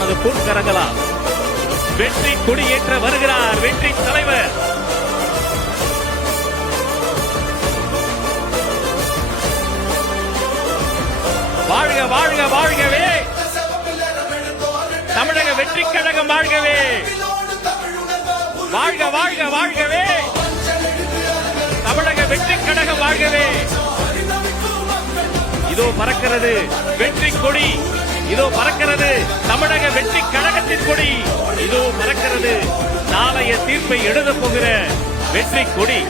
தனது பொற்கரங்களால் வெற்றி கொடியேற்ற வருகிறார் வெற்றி தலைவர். வாழ்க வாழ்க வாழ்கவே தமிழக வெற்றி கழகம், வாழ்கவே வாழ்க வாழ்க வாழ்கவே தமிழக வெற்றி கழகம், வாழ்கவே. இதோ பறக்கிறது வெற்றி கொடி, இதோ பறக்கிறது தமிழக வெற்றி கழகத்தின் கொடி, இதோ பறக்கிறது நாளைய தீர்ப்பை எழுதப் போகிற வெற்றி கொடி.